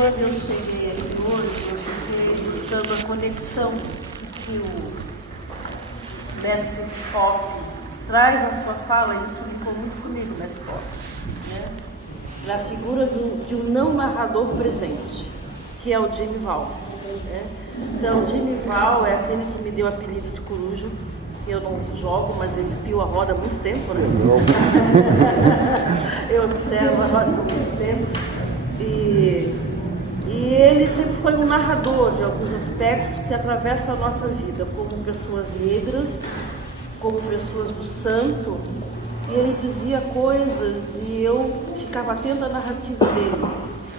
quando eu cheguei aqui hoje, eu fiquei buscando a conexão que o mestre Pop traz na sua fala, e isso ficou muito comigo, mestre Pop, né? Na figura de um não narrador presente, que é o Jimmy Val. Né? Então, o Jimmy Val é aquele que me deu o apelido de coruja. Eu não jogo, mas ele espiou a roda há muito tempo, né? Eu observo a roda há muito tempo. E ele sempre foi um narrador de alguns aspectos que atravessam a nossa vida, como pessoas negras, como pessoas do santo. E ele dizia coisas e eu ficava atenta à narrativa dele.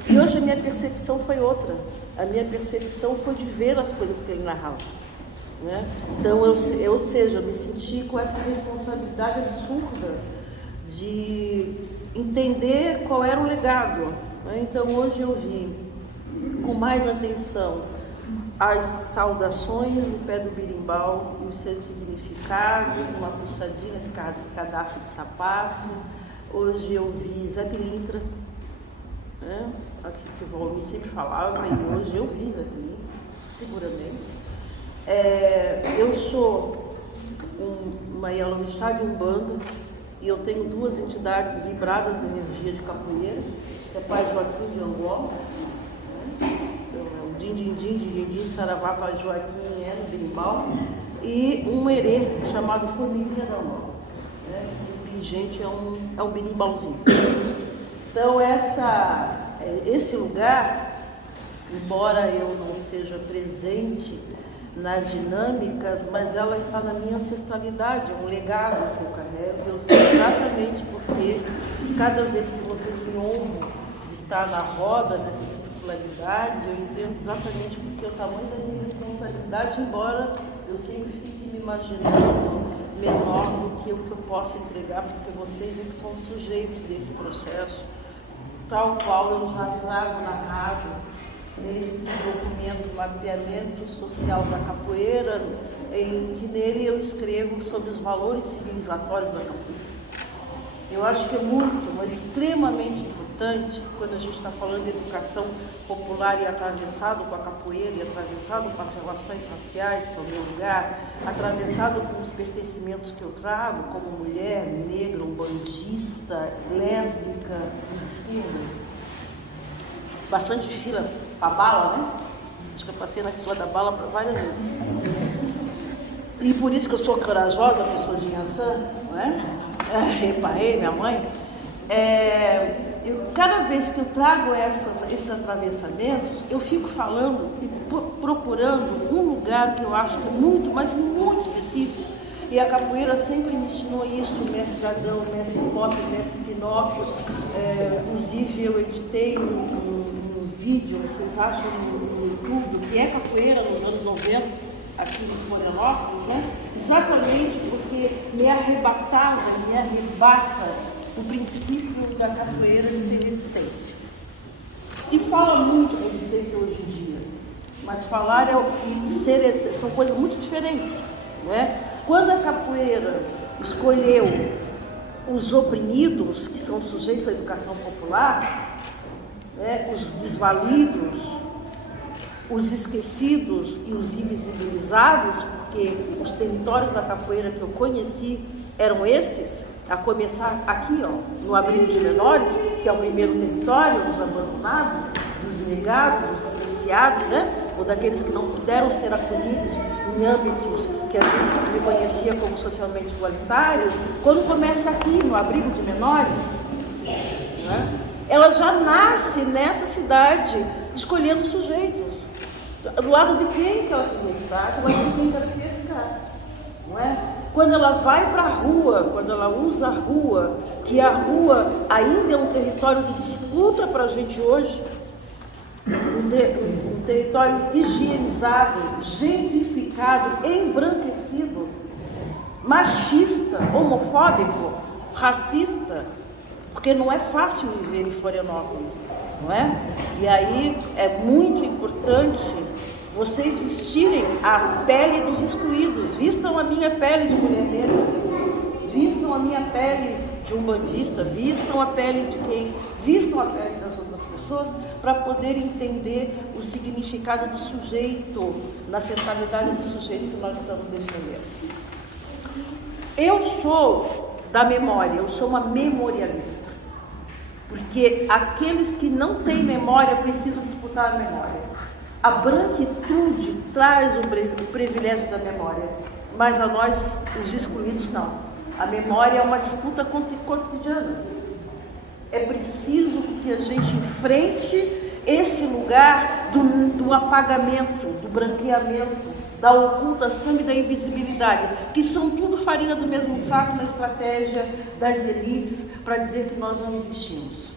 E hoje a minha percepção foi outra. A minha percepção foi de ver as coisas que ele narrava. Né? Então, ou seja, eu me senti com essa responsabilidade absurda de entender qual era o legado. Né? Então, hoje eu vi com mais atenção as saudações no pé do berimbau e os seus significados, uma puxadinha de cadastro de sapato. Hoje eu vi Zé Pilintra, né? Aqui que o Valmir sempre falava, e hoje eu vi Zé Pilintra, seguramente. Eu sou uma Yalomixá de Umbanda e eu tenho duas entidades vibradas na energia de capoeira, que é Pai Joaquim de Angola, né? Então, é o Din, Saravá, Pai Joaquim é no berimbau, e um herê chamado Formiguinha da Angola, né? O pingente é um berimbauzinho. Então esse lugar, embora eu não seja presente nas dinâmicas, mas ela está na minha ancestralidade, é um legado que eu carrego. Eu sei exatamente porque cada vez que vocês me honram de estar na roda dessa espiritualidade, eu entendo exatamente porque o tamanho da minha responsabilidade, embora eu sempre fique me imaginando menor do que o que eu posso entregar, porque vocês é que são sujeitos desse processo, tal qual eu já trago na casa. Esse documento, mapeamento social da capoeira, em que nele eu escrevo sobre os valores civilizatórios da capoeira. Eu acho que é muito, mas extremamente importante, quando a gente está falando de educação popular e atravessado com a capoeira, e atravessado com as relações raciais, que é o meu lugar, atravessado com os pertencimentos que eu trago, como mulher, negra, umbandista, lésbica, bastante fila a bala, né? Acho que eu passei na fila da bala várias vezes. E por isso que eu sou corajosa, que eu sou de Inhaçã, não é? Reparei, minha mãe. Cada vez que eu trago esses atravessamentos, eu fico falando e procurando um lugar que eu acho que é muito, mas muito específico. E a capoeira sempre me ensinou isso, o mestre Dragão, o mestre Pop, o mestre Pinóquio. Inclusive eu editei um vídeo, vocês acham no YouTube, que é capoeira nos anos 90, aqui em Florianópolis, né? Exatamente porque me arrebata o princípio da capoeira de ser resistência. Se fala muito em resistência hoje em dia, mas falar e ser são coisas muito diferentes, né? Quando a capoeira escolheu os oprimidos, que são sujeitos à educação popular, os desvalidos, os esquecidos e os invisibilizados, porque os territórios da capoeira que eu conheci eram esses, a começar aqui, ó, no Abrigo de Menores, que é o primeiro território dos abandonados, dos negados, dos silenciados, né? Ou daqueles que não puderam ser acolhidos em âmbitos que a gente reconhecia como socialmente igualitários. Quando começa aqui, no Abrigo de Menores, né? Ela já nasce nessa cidade, escolhendo sujeitos. Do lado de quem que ela queria estar, do lado de quem que ela queria ficar. Não é? Quando ela vai para a rua, quando ela usa a rua, que a rua ainda é um território de disputa para a gente hoje, um território higienizado, gentrificado, embranquecido, machista, homofóbico, racista, porque não é fácil viver em Florianópolis, não é? E aí é muito importante vocês vestirem a pele dos excluídos. Vistam a minha pele de mulher negra, vistam a minha pele de um bandista, vistam a pele de quem? Vistam a pele das outras pessoas para poder entender o significado do sujeito, na centralidade do sujeito que nós estamos defendendo. Eu sou da memória, eu sou uma memorialista, porque aqueles que não têm memória precisam disputar a memória. A branquitude traz o privilégio da memória, mas a nós, os excluídos, não. A memória é uma disputa cotidiana. É preciso que a gente enfrente esse lugar do apagamento, do branqueamento, da ocultação e da invisibilidade, que são tudo farinha do mesmo saco na estratégia das elites para dizer que nós não existimos.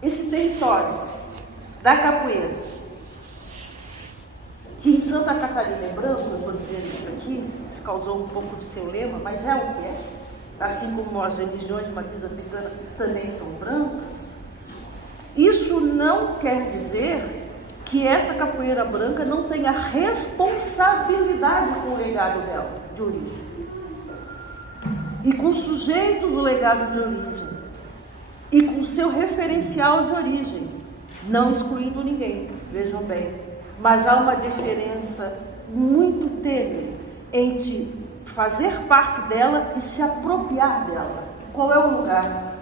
Esse território da capoeira, que em Santa Catarina é branco, eu estou dizendo isso aqui, isso causou um pouco de seu lema, mas é o que é. Assim como as religiões de matriz africana também são brancas, isso não quer dizer que essa capoeira branca não tenha responsabilidade com o legado dela, de origem. E com o sujeito do legado de origem. E com o seu referencial de origem. Não excluindo ninguém, vejam bem. Mas há uma diferença muito tênue entre fazer parte dela e se apropriar dela. Qual é o lugar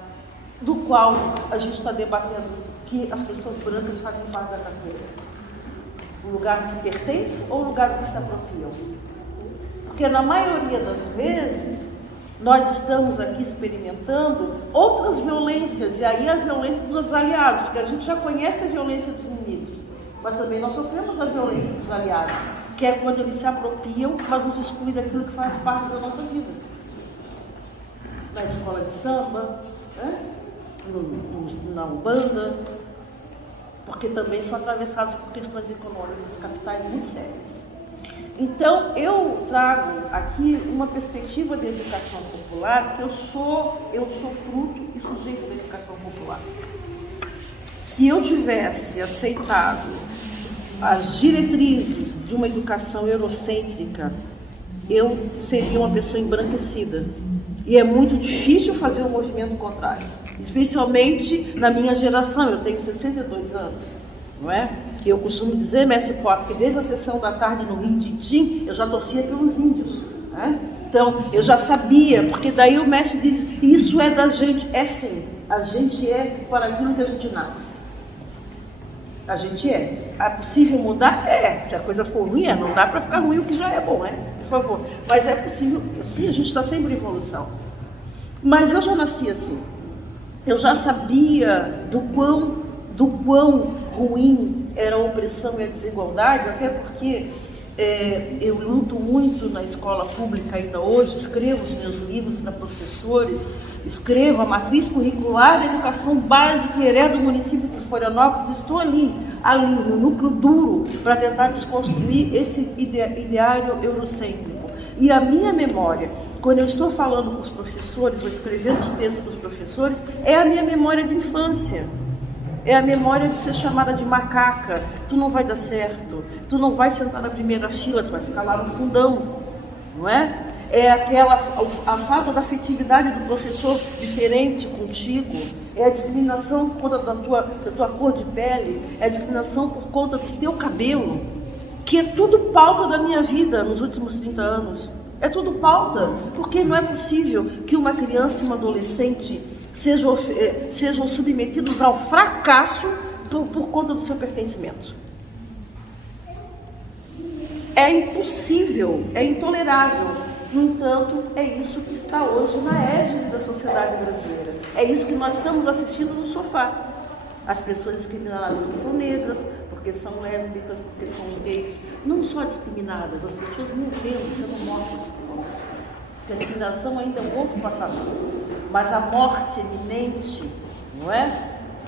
do qual a gente está debatendo que as pessoas brancas fazem parte da capoeira? O lugar que pertence ou o lugar que se apropriam? Porque na maioria das vezes nós estamos aqui experimentando outras violências, e aí a violência dos aliados, porque a gente já conhece a violência dos inimigos, mas também nós sofremos a violência dos aliados, que é quando eles se apropriam, mas nos excluem daquilo que faz parte da nossa vida. Na escola de samba, né? Na Umbanda, porque também são atravessados por questões econômicas, capitais muito sérias. Então, eu trago aqui uma perspectiva de educação popular, que eu sou fruto e sujeito da educação popular. Se eu tivesse aceitado as diretrizes de uma educação eurocêntrica, eu seria uma pessoa embranquecida. E é muito difícil fazer um movimento contrário, especialmente na minha geração. Eu tenho 62 anos, não é? Eu costumo dizer, mestre Pop, que desde a sessão da tarde no Rio Tintim, eu já torcia pelos índios, né? Então, eu já sabia, porque daí o mestre diz, isso é da gente. É sim, a gente é para aquilo que a gente nasce. A gente é. É possível mudar? É. Se a coisa for ruim, não dá para ficar ruim o que já é bom, né? Por favor. Mas é possível, sim, a gente está sempre em evolução. Mas eu já nasci assim. Eu já sabia do quão ruim era a opressão e a desigualdade, até porque eu luto muito na escola pública ainda hoje, escrevo os meus livros para professores, escrevo a matriz curricular da educação básica e heré do município de Florianópolis, estou ali no núcleo duro, para tentar desconstruir esse ideário eurocêntrico. E a minha memória, quando eu estou falando com os professores, ou escrevendo os textos com os professores, é a minha memória de infância. É a memória de ser chamada de macaca. Tu não vai dar certo, tu não vai sentar na primeira fila, tu vai ficar lá no fundão, não é? É a falta da afetividade do professor diferente contigo, é a discriminação por conta da tua cor de pele, é a discriminação por conta do teu cabelo, que é tudo pauta da minha vida nos últimos 30 anos. É tudo pauta, porque não é possível que uma criança e uma adolescente sejam submetidos ao fracasso por conta do seu pertencimento. É impossível, é intolerável. No entanto, é isso que está hoje na égide da sociedade brasileira. É isso que nós estamos assistindo no sofá. As pessoas discriminadas porque são negras, porque são lésbicas, porque são gays. Não só discriminadas, as pessoas morrendo, sendo mortas. Porque a discriminação ainda é um outro patamar. Mas a morte eminente, não é?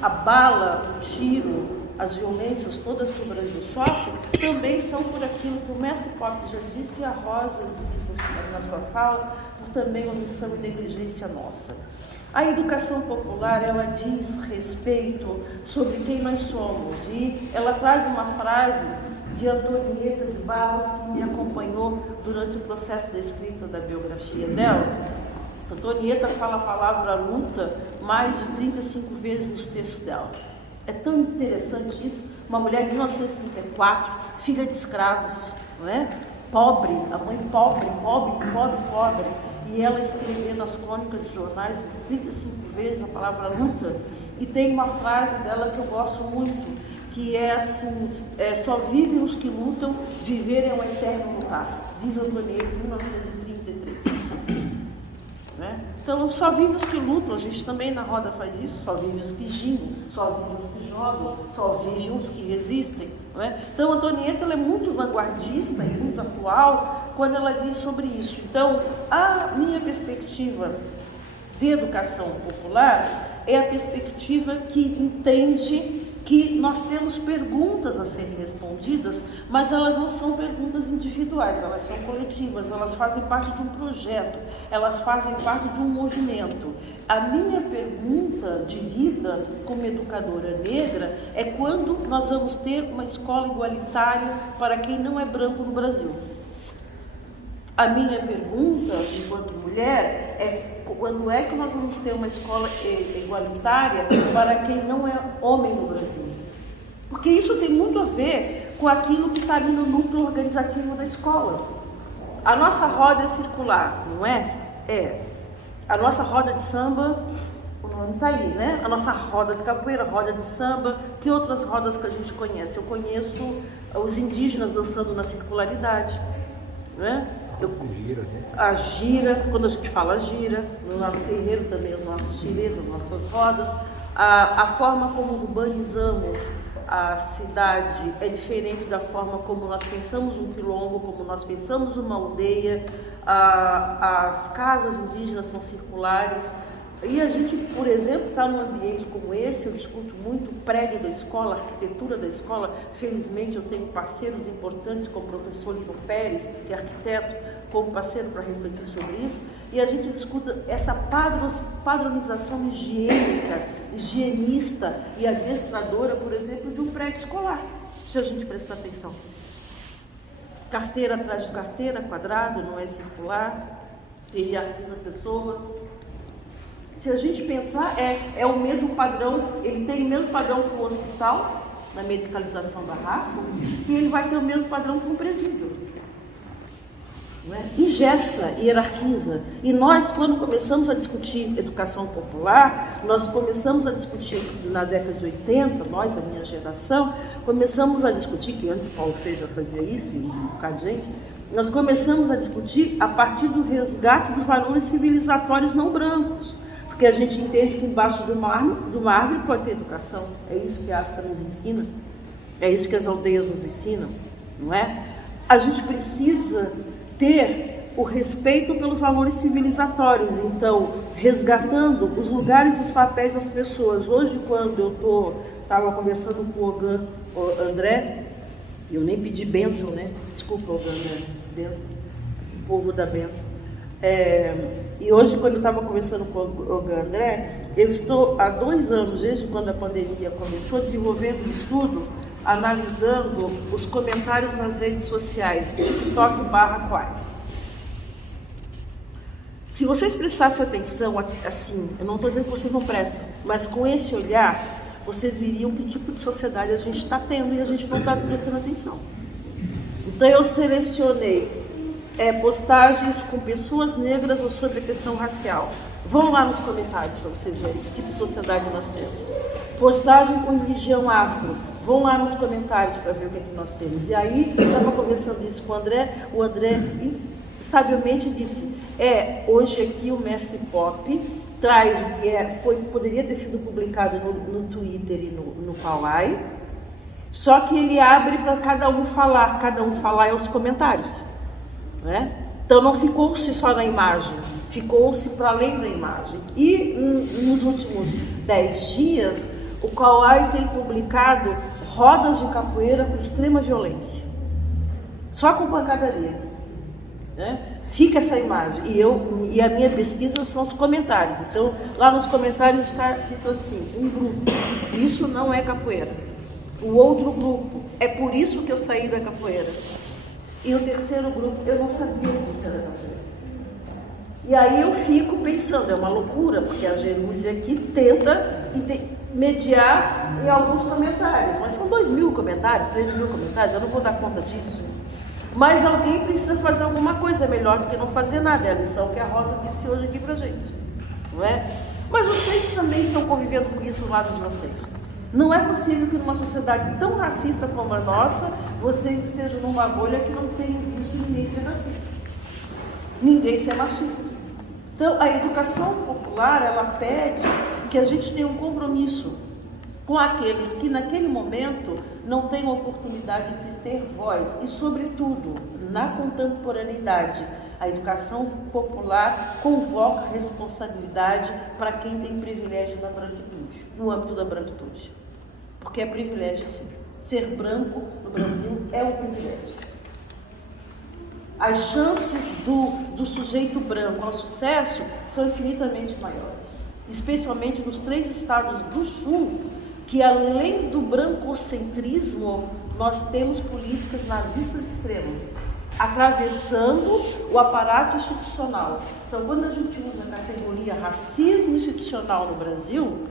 A bala, o tiro, as violências todas que o Brasil sofre, também são por aquilo que o mestre Pop já disse e a Rosa diz na sua fala, por também omissão e negligência nossa. A educação popular, ela diz respeito sobre quem nós somos, e ela traz uma frase de Antonieta de Barros, que me acompanhou durante o processo da escrita da biografia dela. Antonieta fala a palavra luta mais de 35 vezes nos textos dela. É tão interessante isso, uma mulher de 1934, filha de escravos, não é? Pobre, a mãe pobre, e ela escrevendo as crônicas de jornais 35 vezes a palavra luta. E tem uma frase dela que eu gosto muito, que é assim, só vivem os que lutam, viver é um eterno lutar, diz Antonieta em 1933. Né? Então, só vivem os que lutam, a gente também na roda faz isso, só vivem os que gingam, só vivem os que jogam, só vivem os que resistem. Não é? Então, a Antonieta ela é muito vanguardista e muito atual quando ela diz sobre isso. Então, a minha perspectiva de educação popular é a perspectiva que entende que nós temos perguntas a serem respondidas, mas elas não são perguntas individuais, elas são coletivas, elas fazem parte de um projeto, elas fazem parte de um movimento. A minha pergunta de vida como educadora negra é quando nós vamos ter uma escola igualitária para quem não é branco no Brasil. A minha pergunta, enquanto mulher, é quando é que nós vamos ter uma escola igualitária para quem não é homem no Brasil? Porque isso tem muito a ver com aquilo que está ali no núcleo organizativo da escola. A nossa roda é circular, não é? É. A nossa roda de samba, o nome está ali, né? A nossa roda de capoeira, roda de samba, que outras rodas que a gente conhece? Eu conheço os indígenas dançando na circularidade, não é? Gira, né? A gira, quando a gente fala gira, no nosso terreiro também os nossos girês, as nossas rodas, a forma como urbanizamos a cidade é diferente da forma como nós pensamos um quilombo, como nós pensamos uma aldeia, as casas indígenas são circulares. E a gente, por exemplo, está num ambiente como esse, eu discuto muito o prédio da escola, a arquitetura da escola. Felizmente eu tenho parceiros importantes como o professor Lino Pérez, que é arquiteto, como parceiro para refletir sobre isso. E a gente discuta essa padronização higiênica, higienista e adestradora, por exemplo, de um prédio escolar, se a gente prestar atenção. Carteira atrás de carteira, quadrado, não é circular, hierarquiza pessoas. Se a gente pensar, é o mesmo padrão, ele tem o mesmo padrão que o hospital, na medicalização da raça, e ele vai ter o mesmo padrão que um presídio. Não é? Engessa, hierarquiza. E nós, quando começamos a discutir educação popular, nós começamos a discutir na década de 80, nós, da minha geração, começamos a discutir, que antes Paulo Freire já fazia isso, e um bocado de gente, nós começamos a discutir a partir do resgate dos valores civilizatórios não brancos. Porque a gente entende que embaixo de uma árvore pode ter educação. É isso que a África nos ensina. É isso que as aldeias nos ensinam, não é? A gente precisa ter o respeito pelos valores civilizatórios. Então, resgatando os lugares e os papéis das pessoas. Hoje, quando eu estava conversando com o André, eu nem pedi bênção, né? Desculpa, André, bênção. O povo da bênção. E hoje, quando eu estava conversando com o André, eu estou há 2 anos, desde quando a pandemia começou, desenvolvendo um estudo, analisando os comentários nas redes sociais, TikTok/Quai. Se vocês prestassem atenção, assim, eu não estou dizendo que vocês não prestam, mas com esse olhar, vocês viriam que tipo de sociedade a gente está tendo e a gente não está prestando atenção. Então eu selecionei postagens com pessoas negras ou sobre a questão racial. Vão lá nos comentários para vocês verem que tipo de sociedade nós temos. Postagem com religião afro. Vão lá nos comentários para ver o que é que nós temos. E aí, eu estava conversando isso com o André sabiamente disse, hoje aqui o Mestre Pop traz o que poderia ter sido publicado no Twitter e no Kawaii, só que ele abre para cada um falar é os comentários. Né? Então não ficou-se só na imagem, ficou-se para além da imagem. E nos últimos 10 dias, o Kawaii tem publicado rodas de capoeira com extrema violência, só com pancadaria. Né? Fica essa imagem. E a minha pesquisa são os comentários. Então lá nos comentários está escrito assim, um grupo, isso não é capoeira. O outro grupo, é por isso que eu saí da capoeira. E o terceiro grupo, eu não sabia que isso era capoeira. E aí eu fico pensando, é uma loucura, porque a Geruse aqui tenta mediar em alguns comentários, mas são 2.000 comentários, 3.000 comentários, eu não vou dar conta disso. Mas alguém precisa fazer alguma coisa melhor do que não fazer nada, é a lição que a Rosa disse hoje aqui pra gente, não é? Mas vocês também estão convivendo com isso do lado de vocês. Não é possível que numa sociedade tão racista como a nossa, vocês estejam numa bolha que não tenham visto ninguém ser racista, ninguém ser machista. Então, a educação popular, ela pede que a gente tenha um compromisso com aqueles que naquele momento não têm oportunidade de ter voz e, sobretudo, na contemporaneidade, a educação popular convoca responsabilidade para quem tem privilégio na branquitude, no âmbito da branquitude. Porque é privilégio, sim. Ser branco no Brasil é um privilégio. As chances do sujeito branco ao sucesso são infinitamente maiores, especialmente nos 3 estados do Sul, que além do brancocentrismo, nós temos políticas nazistas extremas, atravessando o aparato institucional. Então, quando a gente usa a categoria racismo institucional no Brasil,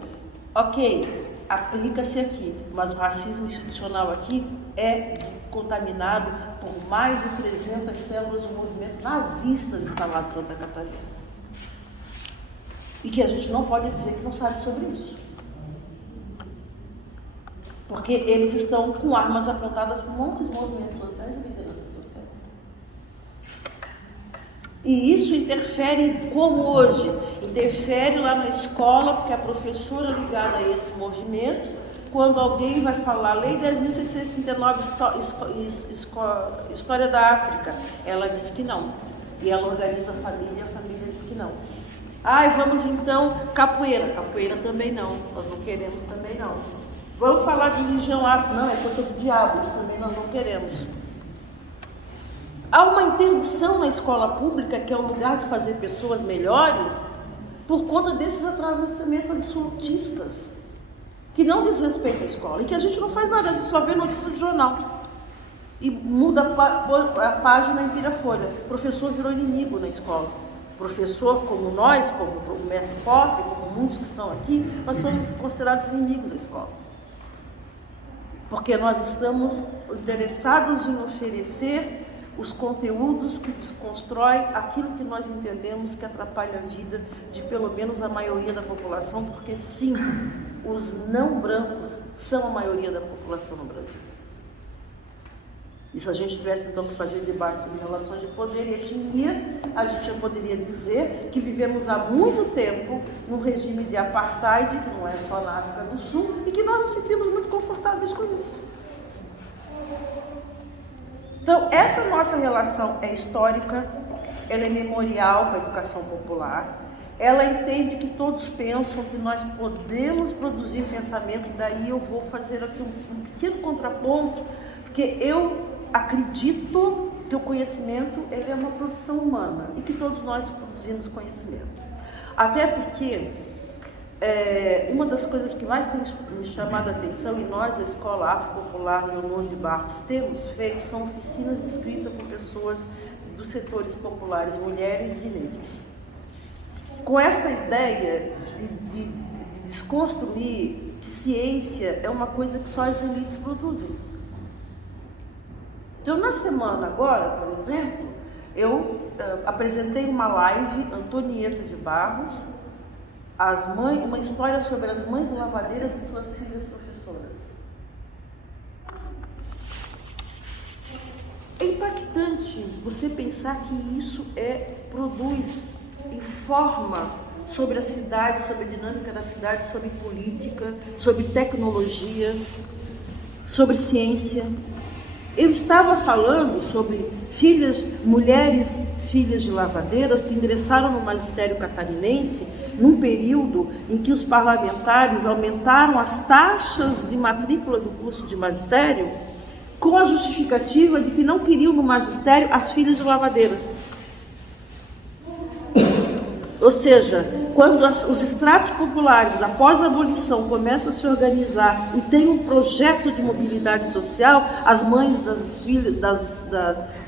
ok, aplica-se aqui, mas o racismo institucional aqui é contaminado por mais de 300 células do movimento nazistas instaladas em Santa Catarina. E que a gente não pode dizer que não sabe sobre isso. Porque eles estão com armas apontadas para um monte de movimentos sociais e lideranças sociais. E isso interfere como hoje? Interfere lá na escola, porque a professora ligada a esse movimento, quando alguém vai falar Lei 10.639, História da África, ela diz que não. E ela organiza a família diz que não. Ai, vamos então, capoeira. Capoeira também não, nós não queremos também não. Vamos falar de religião áfrica, não, é coisa do diabo, isso também nós não queremos. Há uma interdição na escola pública, que é o lugar de fazer pessoas melhores, por conta desses atravessamentos absolutistas, que não desrespeitam a escola, e que a gente não faz nada, a gente só vê notícia do jornal. E muda a página e vira folha. O professor virou inimigo na escola. O professor, como nós, como o mestre Pop, como muitos que estão aqui, nós somos considerados inimigos da escola. Porque nós estamos interessados em oferecer os conteúdos que desconstroem aquilo que nós entendemos que atrapalha a vida de pelo menos a maioria da população, porque sim, os não brancos são a maioria da população no Brasil. E se a gente tivesse então que fazer debate sobre relações de poder e etnia, a gente já poderia dizer que vivemos há muito tempo num regime de apartheid, que não é só na África do Sul, e que nós nos sentimos muito confortáveis com isso. Então, essa nossa relação é histórica, ela é memorial para a educação popular, ela entende que todos pensam que nós podemos produzir pensamento, daí eu vou fazer aqui um pequeno contraponto, porque eu acredito que o conhecimento ele é uma produção humana e que todos nós produzimos conhecimento. Até porque uma das coisas que mais tem me chamado a atenção, e nós, a Escola Afro-Popular Leonor de Barros, temos feito, são oficinas escritas com pessoas dos setores populares, mulheres e negros. Com essa ideia de desconstruir que ciência é uma coisa que só as elites produzem. Então, na semana agora, por exemplo, eu apresentei uma live, Antonieta de Barros, uma história sobre as mães lavadeiras e suas filhas professoras. É impactante você pensar que isso produz, informa sobre a cidade, sobre a dinâmica da cidade, sobre política, sobre tecnologia, sobre ciência. Eu estava falando sobre mulheres filhas de lavadeiras que ingressaram no magistério catarinense num período em que os parlamentares aumentaram as taxas de matrícula do curso de magistério com a justificativa de que não queriam no magistério as filhas de lavadeiras. Ou seja, quando os estratos populares da pós-abolição começam a se organizar e tem um projeto de mobilidade social, as mães das filhas,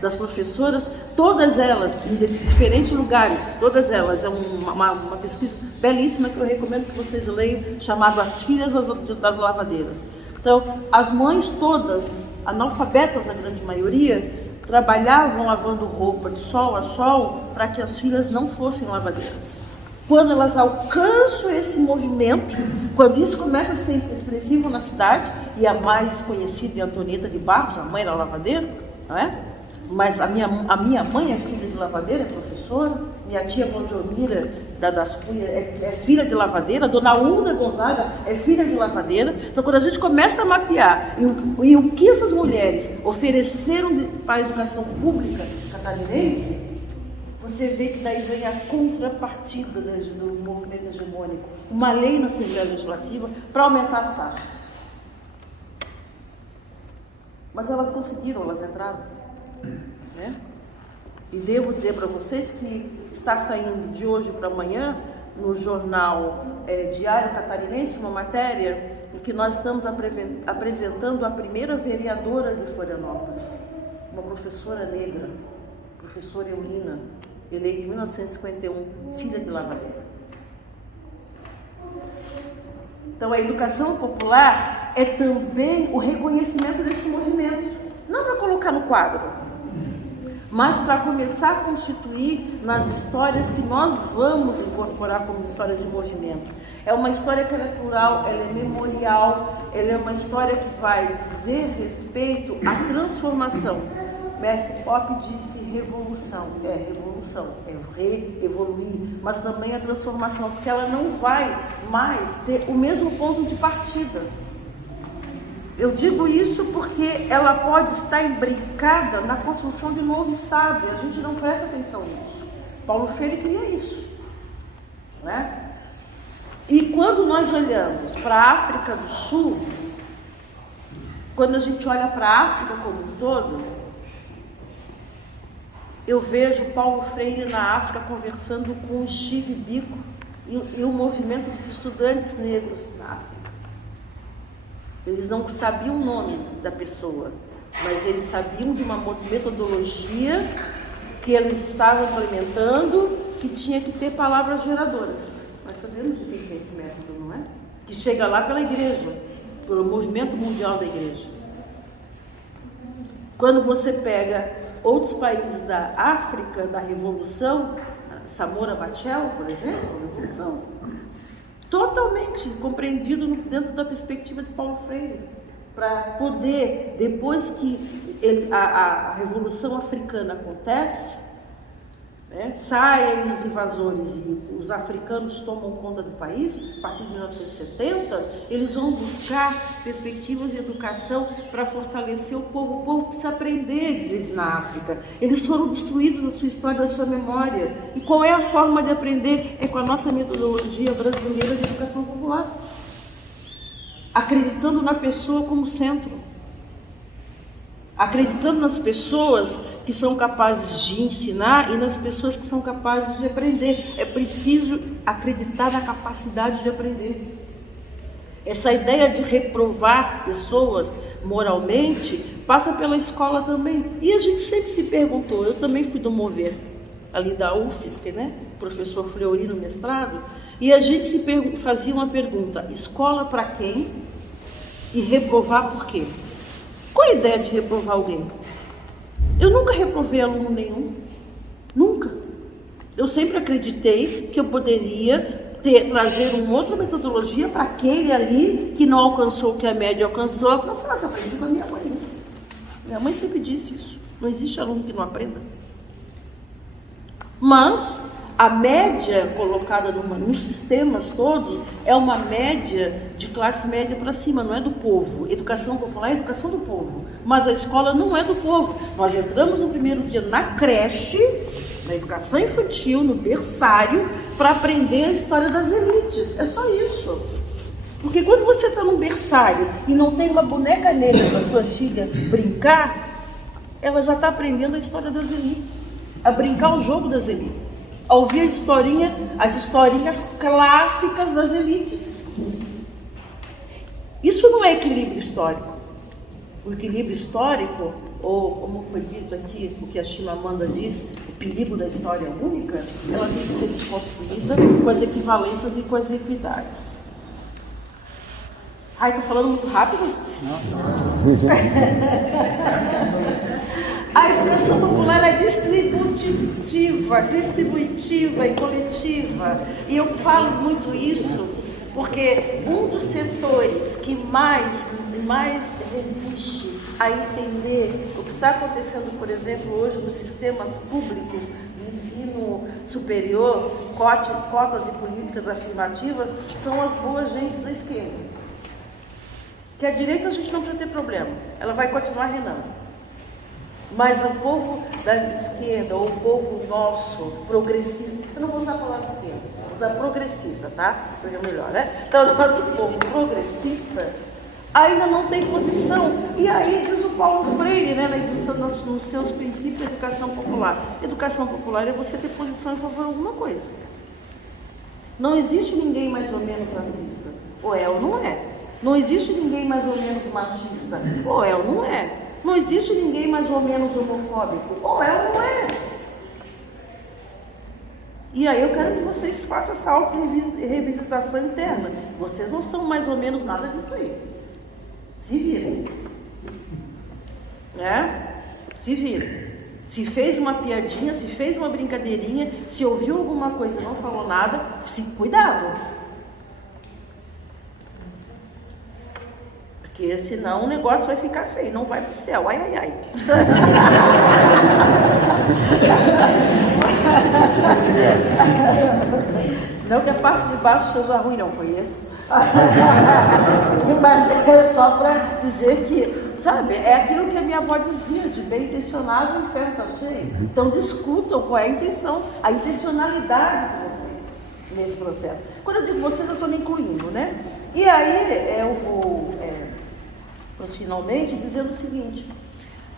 das professoras, todas elas, em diferentes lugares, todas elas, é uma pesquisa belíssima que eu recomendo que vocês leiam, chamada As Filhas das Lavadeiras. Então, as mães todas, analfabetas a grande maioria, trabalhavam lavando roupa de sol a sol para que as filhas não fossem lavadeiras. Quando elas alcançam esse movimento, quando isso começa a ser expressivo na cidade, e a mais conhecida é Antonieta de Barros, a mãe da lavadeira, não é? Mas a minha mãe é filha de lavadeira, é professora, minha tia Claudiomira das Cunhas é filha de lavadeira, Dona Ulda Gonzaga é filha de lavadeira. Então, quando a gente começa a mapear e o que essas mulheres ofereceram para a educação pública catarinense, você vê que daí vem a contrapartida do movimento hegemônico, uma lei na Assembleia Legislativa para aumentar as taxas. Mas elas conseguiram, elas entraram. Né? E devo dizer para vocês que está saindo de hoje para amanhã, no jornal Diário Catarinense, uma matéria em que nós estamos apresentando a primeira vereadora de Florianópolis, uma professora negra, professora Eulina, eleita em 1951, filha de lavadeira. Então, a educação popular é também o reconhecimento desse movimento, não para colocar no quadro, mas para começar a constituir nas histórias que nós vamos incorporar como história de movimento. É uma história que ela é plural, ela é memorial, ela é uma história que vai dizer respeito à transformação. Mestre Pop disse revolução, evoluir, mas também a transformação, porque ela não vai mais ter o mesmo ponto de partida. Eu digo isso porque ela pode estar imbricada na construção de um novo Estado, e a gente não presta atenção nisso. Paulo Freire queria isso, né? E quando nós olhamos para a África do Sul, quando a gente olha para a África como um todo, eu vejo Paulo Freire na África conversando com o Steve Biko e o movimento dos estudantes negros na África. Eles não sabiam o nome da pessoa, mas eles sabiam de uma metodologia que eles estavam implementando, que tinha que ter palavras geradoras. Nós sabemos de quem é esse método, não é? Que chega lá pela igreja, pelo movimento mundial da igreja. Quando você pega outros países da África, da Revolução, Samora Machel, por exemplo, a Revolução, totalmente compreendido dentro da perspectiva de Paulo Freire, para poder, depois que a Revolução Africana acontece, né, saem os invasores e os africanos tomam conta do país, a partir de 1970, eles vão buscar perspectivas de educação para fortalecer o povo. O povo precisa aprender, diz eles, na África. Eles foram destruídos da sua história, da sua memória. E qual é a forma de aprender? É com a nossa metodologia brasileira de educação popular. Acreditando na pessoa como centro. Acreditando nas pessoas que são capazes de ensinar e nas pessoas que são capazes de aprender. É preciso acreditar na capacidade de aprender. Essa ideia de reprovar pessoas moralmente passa pela escola também. E a gente sempre se perguntou, eu também fui do Mover, ali da UFSC, né? Professor Fleury no mestrado, e a gente fazia uma pergunta, escola para quem e reprovar por quê? Qual a ideia de reprovar alguém? Eu nunca reprovei aluno nenhum, nunca. Eu sempre acreditei que eu poderia trazer uma outra metodologia para aquele ali que não alcançou o que a média alcançou. Eu aprendi com a minha mãe. Minha mãe sempre disse isso. Não existe aluno que não aprenda. Mas a média colocada nos sistemas todos é uma média de classe média para cima, não é do povo. Educação popular é educação do povo, mas a escola não é do povo. Nós entramos no primeiro dia na creche, na educação infantil, no berçário, para aprender a história das elites. É só isso. Porque quando você está num berçário e não tem uma boneca negra para sua filha brincar, ela já está aprendendo a história das elites, a brincar o jogo das elites. a ouvir as historinhas clássicas das elites. Isso não é equilíbrio histórico. O equilíbrio histórico, ou como foi dito aqui, o que a Chimamanda diz, o perigo da história única, ela tem que ser desconstruída com as equivalências e com as equidades. Ai, estou falando muito rápido? Não. A expressão popular é distributiva e coletiva. E eu falo muito isso porque um dos setores que mais resiste a entender o que está acontecendo, por exemplo, hoje nos sistemas públicos, no ensino superior, cotas e políticas afirmativas, são as boas gentes da esquerda. Que a direita a gente não precisa ter problema, ela vai continuar reinando. Mas o povo da esquerda, ou o povo nosso, progressista, eu não vou usar a palavra esquerda, vou usar progressista, tá? Porque é melhor, né? Então, o nosso povo progressista ainda não tem posição. E aí diz o Paulo Freire, né, nos seus princípios de educação popular. Educação popular é você ter posição em favor de alguma coisa. Não existe ninguém mais ou menos racista. Ou é ou não é. Não existe ninguém mais ou menos machista. Ou é ou não é. Não existe ninguém mais ou menos homofóbico. Ou é ou não é. E aí eu quero que vocês façam essa auto-revisitação interna. Vocês não são mais ou menos nada disso aí. Se virem. Né? Se virem. Se fez uma piadinha, se fez uma brincadeirinha, se ouviu alguma coisa e não falou nada, se cuidado. Porque senão o negócio vai ficar feio, não vai pro céu. Ai, ai, ai. Não que a parte de baixo seja ruim, não conheço. Mas é só para dizer que, sabe, é aquilo que a minha avó dizia, de bem intencionado o inferno está cheio. Então discutam qual é a intenção, a intencionalidade de vocês nesse processo. Quando eu digo vocês, eu estou me incluindo, né? E aí eu vou, finalmente, dizendo o seguinte: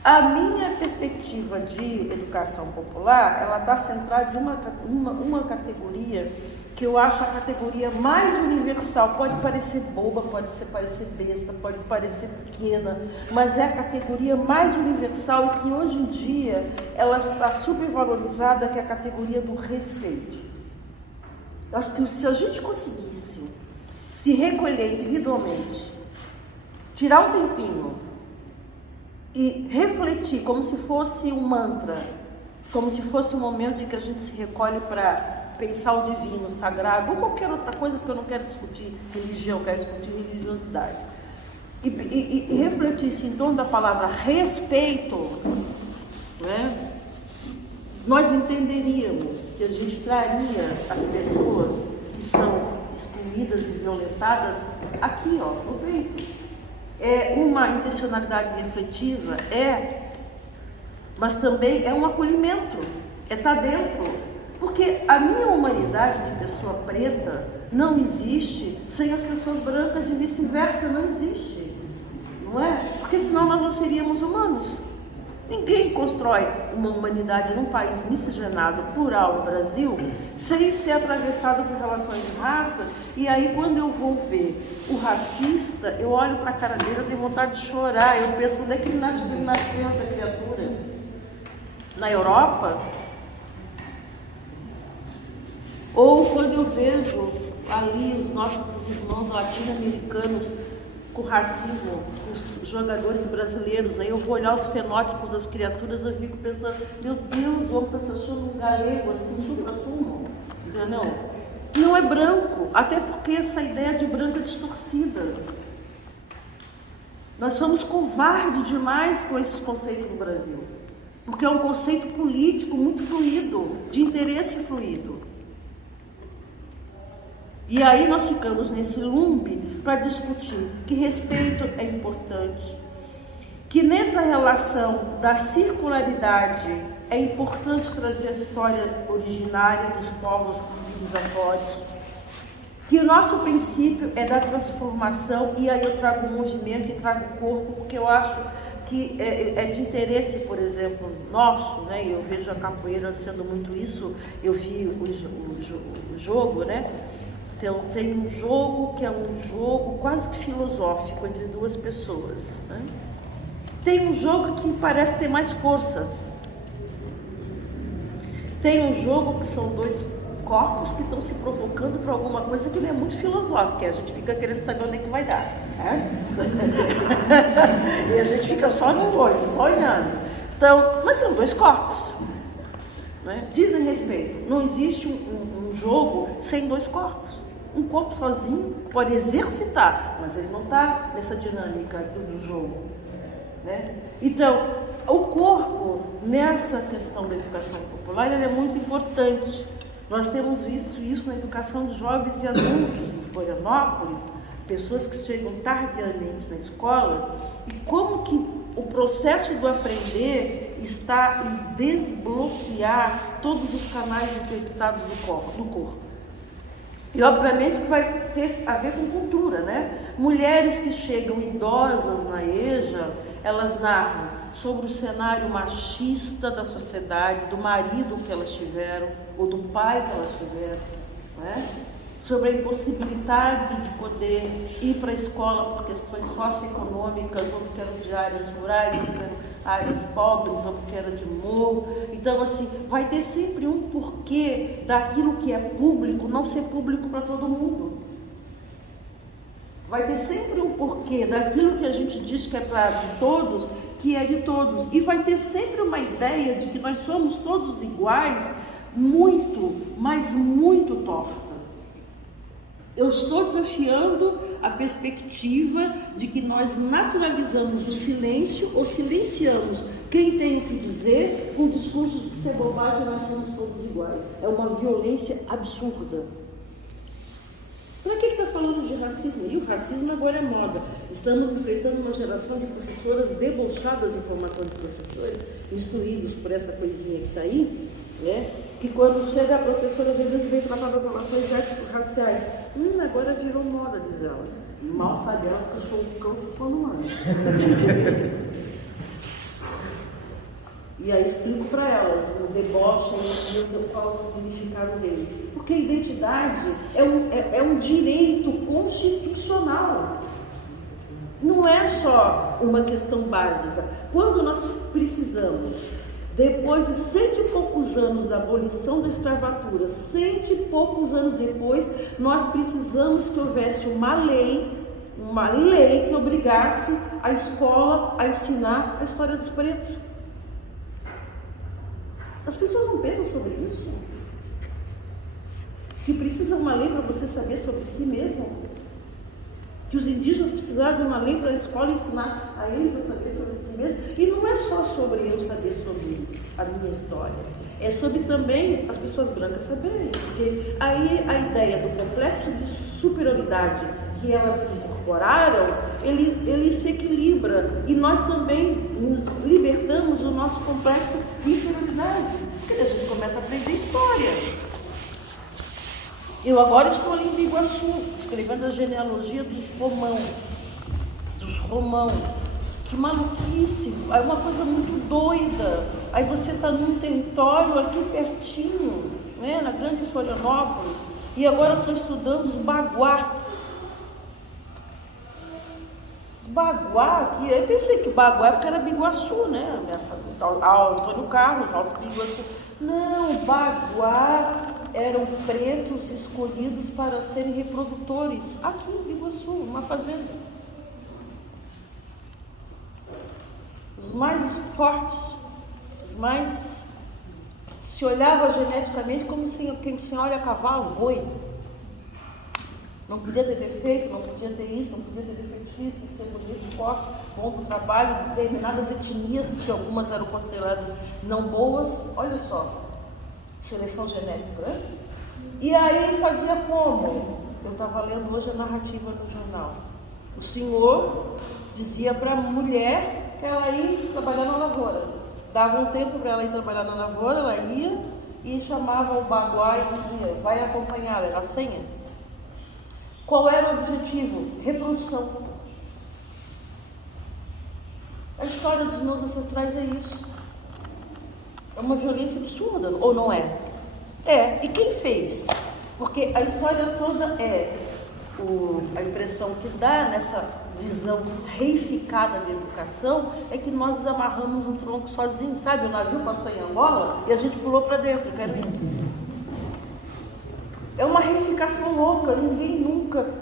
a minha perspectiva de educação popular, ela está centrada em uma categoria que eu acho a categoria mais universal. Pode parecer boba, pode parecer besta, pode parecer pequena, mas é a categoria mais universal e que hoje em dia ela está supervalorizada, que é a categoria do respeito. Eu acho que se a gente conseguisse se recolher individualmente, tirar um tempinho e refletir como se fosse um mantra, como se fosse um momento em que a gente se recolhe para pensar o divino, o sagrado, ou qualquer outra coisa, porque eu não quero discutir religião, eu quero discutir religiosidade. E refletir-se em torno da palavra respeito, né? Nós entenderíamos que a gente traria as pessoas que são excluídas e violentadas aqui, ó, no peito. É uma intencionalidade refletiva, mas também é um acolhimento, estar dentro. Porque a minha humanidade de pessoa preta não existe sem as pessoas brancas e vice-versa, não existe, não é? Porque senão nós não seríamos humanos. Ninguém constrói uma humanidade num país miscigenado, plural no Brasil, sem ser atravessado por relações de raça. E aí quando eu vou ver o racista, eu olho para a cara dele, eu tenho vontade de chorar. Eu penso, onde é que ele nasceu essa criatura? Na Europa? Ou quando eu vejo ali os nossos irmãos latino-americanos com racismo, os jogadores brasileiros, aí eu vou olhar os fenótipos das criaturas, eu fico pensando, meu Deus, o homem está se achando um galego assim, supra-sumo, entendeu? Não é branco, até porque essa ideia de branco é distorcida. Nós somos covardes demais com esses conceitos no Brasil, porque é um conceito político muito fluido, de interesse fluido. E aí nós ficamos nesse lumbe para discutir que respeito é importante, que nessa relação da circularidade é importante trazer a história originária dos povos civilizatórios, que o nosso princípio é da transformação, e aí eu trago o movimento e trago o corpo, porque eu acho que é de interesse, por exemplo, nosso, né? Eu vejo a capoeira sendo muito isso. Eu vi o jogo, né? Então, tem um jogo que é um jogo quase que filosófico entre duas pessoas, né? Tem um jogo que parece ter mais força. Tem um jogo que são dois corpos que estão se provocando para alguma coisa que não é muito filosófica, a gente fica querendo saber onde é que vai dar, né? E a gente fica só no olho, só olhando. Então, mas são dois corpos, né? Dizem respeito, não existe um jogo sem dois corpos. Um corpo sozinho pode exercitar, mas ele não está nessa dinâmica do jogo, né? Então, o corpo, nessa questão da educação popular, ele é muito importante. Nós temos visto isso na educação de jovens e adultos em Florianópolis, pessoas que chegam tardiamente na escola, e como que o processo do aprender está em desbloquear todos os canais infectados do corpo. E obviamente que vai ter a ver com cultura, né? Mulheres que chegam idosas na EJA, elas narram sobre o cenário machista da sociedade, do marido que elas tiveram, ou do pai que elas tiveram, né? Sobre a impossibilidade de poder ir para a escola por questões socioeconômicas, ou porque eram de áreas rurais, ou porque eram áreas pobres, ou porque era de morro. Então, assim, vai ter sempre um porquê daquilo que é público não ser público para todo mundo. Vai ter sempre um porquê daquilo que a gente diz que é para todos, que é de todos. E vai ter sempre uma ideia de que nós somos todos iguais, muito, mas muito torta. Eu estou desafiando a perspectiva de que nós naturalizamos o silêncio ou silenciamos quem tem o que dizer com o discurso de que ser bobagem nós somos todos iguais. É uma violência absurda. Para que está falando de racismo? E o racismo agora é moda. Estamos enfrentando uma geração de professoras debochadas em formação de professores, instruídos por essa coisinha que está aí, né? Que quando chega a professora, às vezes vem tratar das relações étnico-raciais. Agora virou moda, diz elas. Mal sabe elas que eu sou o cão chupando mano. E aí explico para elas o deboche e qual é o significado deles. Porque a identidade é um direito constitucional. Não é só uma questão básica. Quando nós precisamos, depois de 100 e poucos anos da abolição da escravatura, 100 e poucos anos depois, nós precisamos que houvesse uma lei que obrigasse a escola a ensinar a história dos pretos. As pessoas não pensam sobre isso. Que precisa uma lei para você saber sobre si mesmo. Que os indígenas precisaram de uma lei para a escola ensinar a eles a saber sobre si mesmo. E não é só sobre eu saber sobre a minha história. É sobre também as pessoas brancas saberem. Porque aí a ideia do complexo de superioridade que elas incorporaram, ele se equilibra. E nós também nos libertamos do nosso complexo de inferioridade. Porque a gente começa a aprender história. Eu agora estou ali em Biguaçu, escrevendo a genealogia dos Romão. Que maluquice, é uma coisa muito doida. Aí você está num território aqui pertinho, né, na Grande Florianópolis, e agora estou estudando os Baguá. Os Baguá, que eu pensei que Baguá é porque era Biguaçu, né? Antônio Carlos, Alto Biguaçu. Não, Baguá eram pretos escolhidos para serem reprodutores aqui em Biguaçu, uma fazenda. Os mais fortes, os mais... se olhava geneticamente como quem se olha a cavalo, boi. Não podia ter defeito, não podia ter isso, não podia ter defeito físico, tem que ser bonito, forte, bom para o trabalho, determinadas etnias, porque algumas eram consideradas não boas. Olha só, seleção genética, né? E aí ele fazia como? Eu estava lendo hoje a narrativa no jornal. O senhor dizia para a mulher que ela ia trabalhar na lavoura. Dava um tempo para ela ir trabalhar na lavoura, ela ia e chamava o Baguá e dizia, vai acompanhar, era a senha. Qual era o objetivo? Reprodução. A história dos meus ancestrais é isso. É uma violência absurda, ou não é? É. E quem fez? Porque a história toda é a impressão que dá nessa visão reificada da educação é que nós nos amarramos um tronco sozinhos, sabe? O navio passou em Angola e a gente pulou para dentro, quero ir. É uma reificação louca, ninguém nunca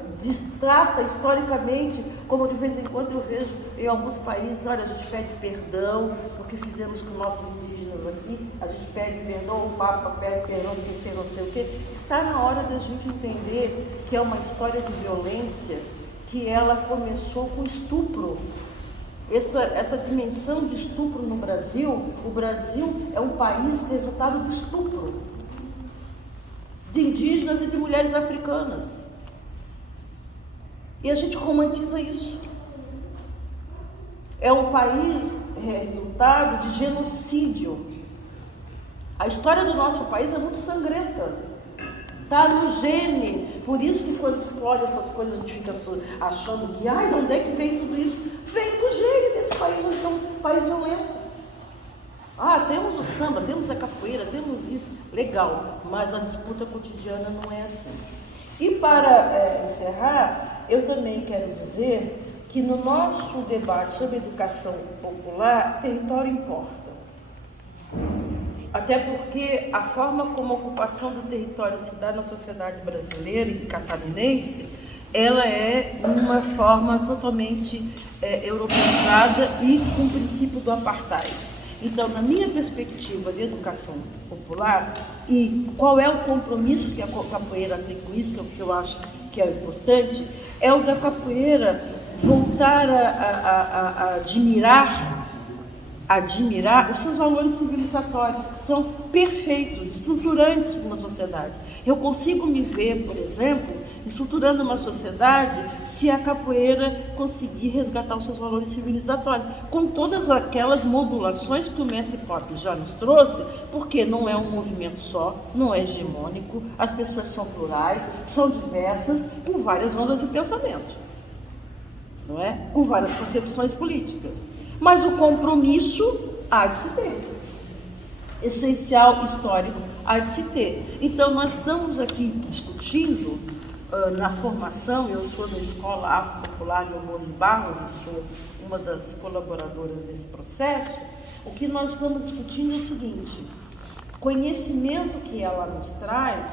trata historicamente, como de vez em quando eu vejo em alguns países, olha, a gente pede perdão porque fizemos com nossos indígenas aqui, a gente pede perdão, o Papa pede perdão porque fez não sei o quê. Está na hora da gente entender que é uma história de violência, que ela começou com estupro. Essa dimensão de estupro no Brasil, o Brasil é um país resultado de estupro de indígenas e de mulheres africanas. E a gente romantiza isso. É um país resultado de genocídio. A história do nosso país é muito sangrenta. Está no gene. Por isso que quando explode essas coisas, a gente fica achando que, ai, de onde é que vem tudo isso? Vem do gene desse país, nós somos um país violento. Ah, temos o samba, temos a capoeira, temos isso. Legal, mas a disputa cotidiana não é assim. E para encerrar, eu também quero dizer que no nosso debate sobre educação popular, território importa. Até porque a forma como a ocupação do território se dá na sociedade brasileira e catarinense, ela é uma forma totalmente europeizada e com o princípio do apartheid. Então, na minha perspectiva de educação popular, e qual é o compromisso que a capoeira tem com isso, que é o que eu acho que é importante, é o da capoeira voltar a admirar os seus valores civilizatórios, que são perfeitos, estruturantes para uma sociedade. Eu consigo me ver, por exemplo, estruturando uma sociedade se a capoeira conseguir resgatar os seus valores civilizatórios, com todas aquelas modulações que o mestre Pop já nos trouxe, porque não é um movimento só, não é hegemônico, as pessoas são plurais, são diversas, com várias ondas de pensamento, não é? Com várias concepções políticas. Mas o compromisso há de se ter. Essencial, histórico, há de se ter. Então, nós estamos aqui discutindo na formação, eu sou da Escola Afro-Popular de Amor em Barros e sou uma das colaboradoras desse processo. O que nós estamos discutindo é o seguinte: conhecimento que ela nos traz,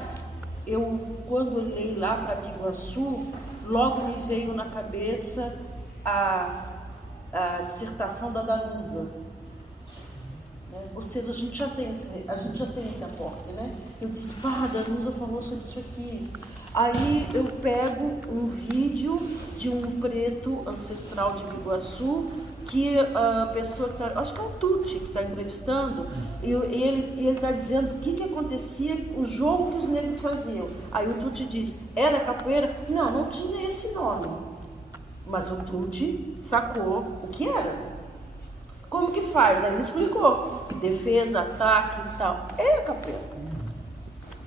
quando olhei lá para Biguaçu, logo me veio na cabeça a dissertação da Danusa. Ou seja, a gente já tem esse aporte, né? Eu disse, a Danusa falou sobre isso aqui. Aí eu pego um vídeo de um preto ancestral de Biguaçu, que a pessoa que acho que é o Tuti que está entrevistando, e ele está dizendo o que acontecia, o jogo que os negros faziam. Aí o Tuti diz, era capoeira? Não, não tinha esse nome. Mas o Tuti sacou o que era. Como que faz? Aí ele explicou. Defesa, ataque e tal. É capoeira.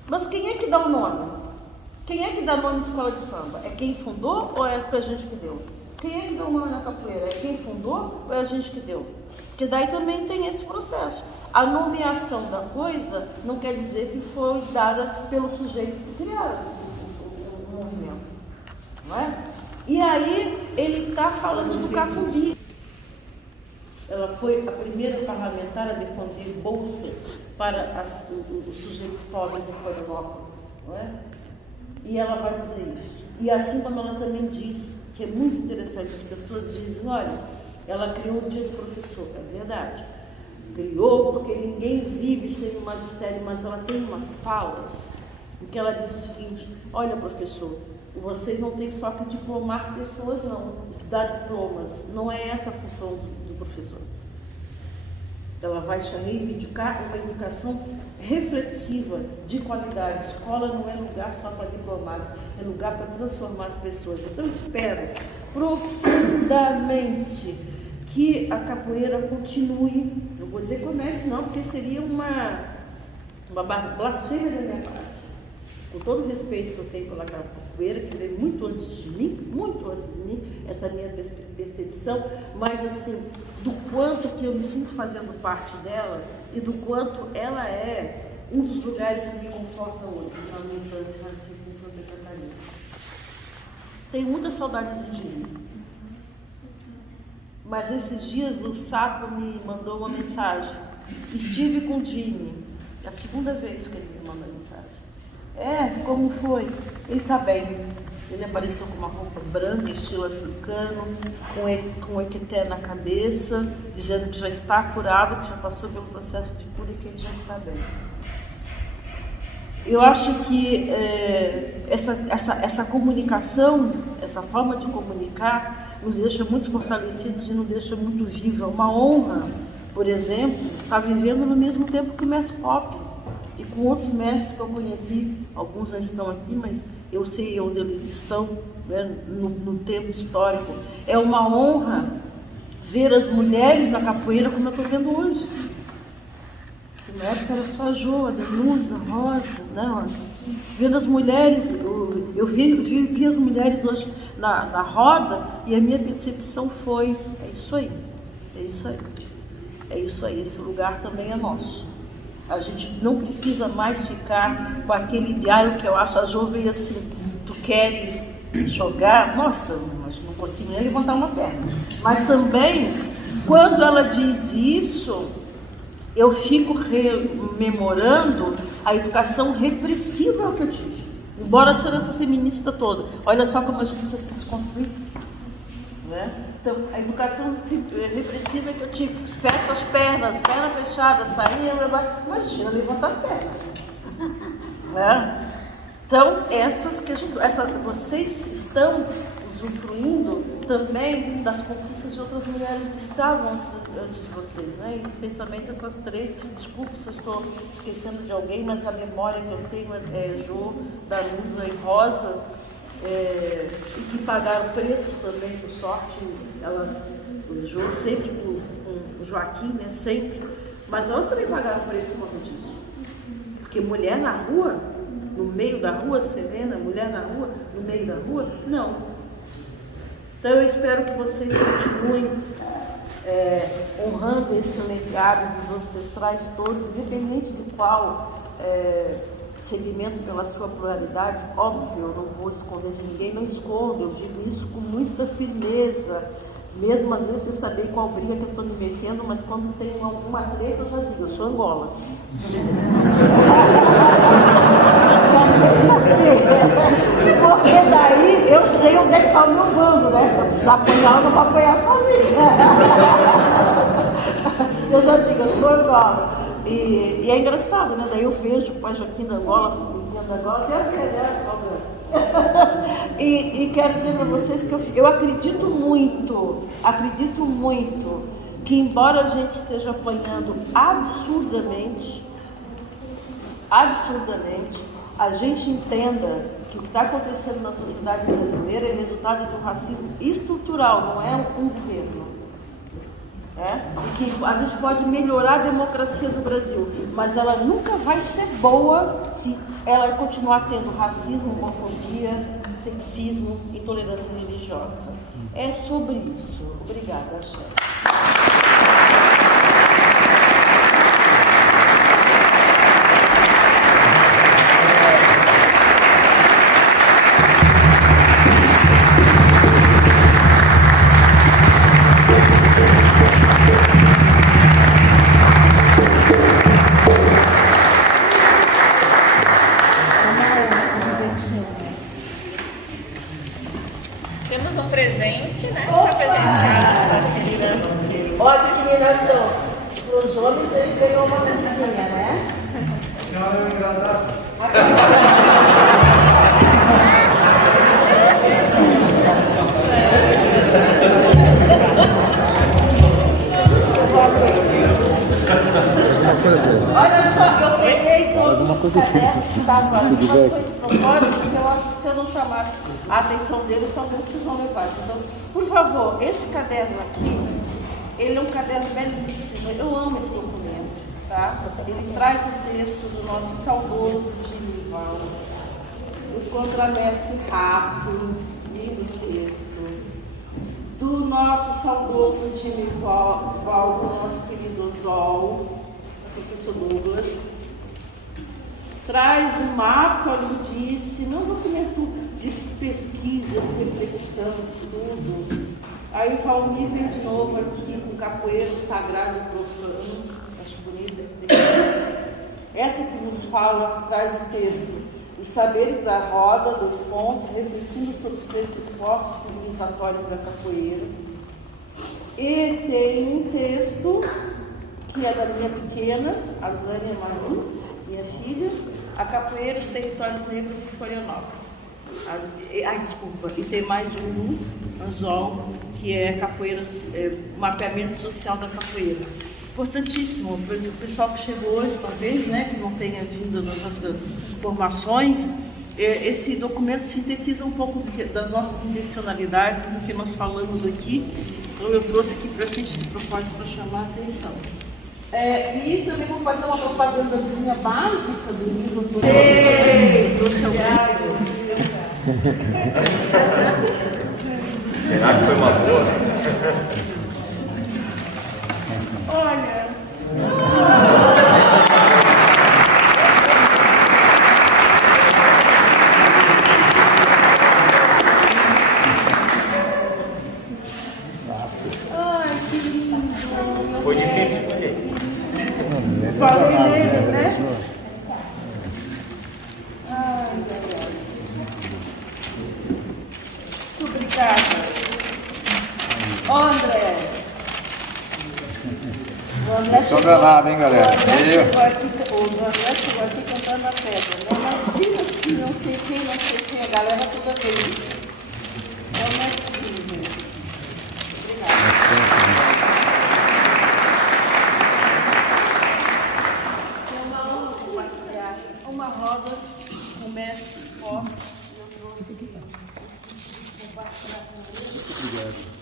Mas quem é que dá o nome? Quem é que dá nome na escola de samba? É quem fundou ou é a gente que deu? Quem é que deu nome na capoeira? É quem fundou ou é a gente que deu? Porque daí também tem esse processo. A nomeação da coisa não quer dizer que foi dada pelos sujeitos que criaram o movimento. Não é? E aí ele está falando do Cacumbi. Ela foi a primeira parlamentar a defender bolsas para os sujeitos pobres de Florianópolis, não é? E ela vai dizer isso. E assim como ela também diz, que é muito interessante, as pessoas dizem, olha, ela criou o dia do professor, é verdade. Criou porque ninguém vive sem o magistério, mas ela tem umas falas em que ela diz o seguinte, olha, professor, vocês não têm só que diplomar pessoas, não, dar diplomas, não é essa a função do professor. Ela vai reivindicar uma educação reflexiva, de qualidade. Escola não é lugar só para diplomados, é lugar para transformar as pessoas. Então, eu espero profundamente que a capoeira continue, não vou dizer comece não, porque seria uma blasfêmia da minha parte. com todo o respeito que eu tenho pela capoeira, que veio muito antes de mim, essa minha percepção, mas assim, do quanto que eu me sinto fazendo parte dela e do quanto ela é um dos lugares que me conforta hoje, na militância racista em Santa Catarina. Tenho muita saudade do Dini. Mas esses dias o Sapo me mandou uma mensagem. Estive com o Dini. É a segunda vez que ele me manda mensagem. Como foi? Ele está bem. Ele apareceu com uma roupa branca, estilo africano, com o equeté na cabeça, dizendo que já está curado, que já passou pelo processo de cura e que ele já está bem. Eu acho que essa comunicação, essa forma de comunicar, nos deixa muito fortalecidos e nos deixa muito vivos. É uma honra, por exemplo, estar vivendo no mesmo tempo que o mestre Pop e com outros mestres que eu conheci. Alguns não estão aqui, mas eu sei onde eles estão, né, no tempo histórico. É uma honra ver as mulheres na capoeira como eu estou vendo hoje. Na época era só a Jo, a Danusa, a Rosa, não. Vendo as mulheres, eu vi as mulheres hoje na roda e a minha percepção foi, é isso aí, esse lugar também é nosso. A gente não precisa mais ficar com aquele diário que eu acho, a Jo veio assim, tu queres jogar? Nossa, mas não consigo nem levantar uma perna. Mas também, quando ela diz isso, eu fico rememorando a educação repressiva que eu tive. Embora seja essa feminista toda. Olha só como a gente precisa se desconstruir. Né? Então, a educação repressiva que eu tive. Fecha as pernas, perna fechada, saía, imagina levantar as pernas. Né? Então, essas questões, vocês estão usufruindo também das conquistas de outras mulheres que estavam antes de vocês, né? E especialmente essas três. Desculpe se eu estou esquecendo de alguém, mas a memória que eu tenho é Jo, Danusa e Rosa, e que pagaram preços também, por sorte. O Jo sempre com o Joaquim, né? Sempre. Mas elas também pagaram preço por conta disso. Porque mulher na rua, no meio da rua, Serena, mulher na rua, no meio da rua, não. Então eu espero que vocês continuem honrando esse legado dos ancestrais todos, independente de qual segmento pela sua pluralidade. Óbvio, eu não vou esconder de ninguém, não escondo, eu digo isso com muita firmeza, mesmo às vezes sem saber qual briga que eu estou me metendo, mas quando tem alguma treta eu já digo, eu sou Angola. Porque daí eu sei onde é que está o meu bando, né? Se eu precisar apanhar, eu não vou apanhar sozinho. Eu já digo, eu sou Angola. E é engraçado, né? Daí eu vejo o pai Joaquim da Angola, filhinha da Angola, quero ver, né? E quero dizer para vocês que eu acredito muito que, embora a gente esteja apanhando absurdamente, a gente entenda que o que está acontecendo na sociedade brasileira é resultado do racismo estrutural, não é um governo. E que a gente pode melhorar a democracia do Brasil, mas ela nunca vai ser boa se ela continuar tendo racismo, homofobia, sexismo, intolerância religiosa. É sobre isso. Obrigada, chefe. Temos um presente, né? Para presentear a querida. Ó, discriminação. Para os homens, ele ganhou uma coisinha, né? A senhora é engraçada. Olha só, eu peguei todos os cadernos que estavam ali, mas foi de propósito, porque eu acho que se eu não chamasse a atenção deles, talvez vocês não levassem. Então, por favor, esse caderno aqui, ele é um caderno belíssimo, eu amo esse documento, tá? Ele traz o texto do nosso saudoso Dinival, do contramestre Rato, lindo texto. Do nosso saudoso time Val, nosso querido Jol, professor Douglas. Traz um mapa lindíssimo, um documento de pesquisa, de reflexão, de estudo. Aí o Valmir vem de novo aqui com capoeira sagrado e profano. Acho bonito esse texto. Essa que nos fala, traz o texto, os saberes da roda, dos pontos, refletindo sobre os pressupostos civilizatórios da capoeira. E tem um texto que é da minha pequena, a Zânia Manu, minha filha, a capoeira, os territórios negros de Florianópolis. Desculpa, e tem mais um, Anzol, que é capoeira, mapeamento social da capoeira. Importantíssimo, o pessoal que chegou hoje, talvez, né, que não tenha vindo das outras formações, esse documento sintetiza um pouco das nossas intencionalidades, do que nós falamos aqui. Então eu trouxe aqui para frente de propósito para chamar a atenção. E também vou fazer uma propagandazinha básica do livro do trouxe ao livro. Será que foi uma boa? Olha. Ai, que lindo. Foi difícil, por quê? Falei nele, né? Ai, muito obrigada. Ó, André. O André danado, hein, galera? O André chegou aqui cantando a pedra, né? Imagina se não sei quem, a galera toda feliz. É o mestre, gente. Obrigada. É uma honra compartilhar uma roda com o mestre forte. Eu trouxe compartilhar com ele. Obrigado.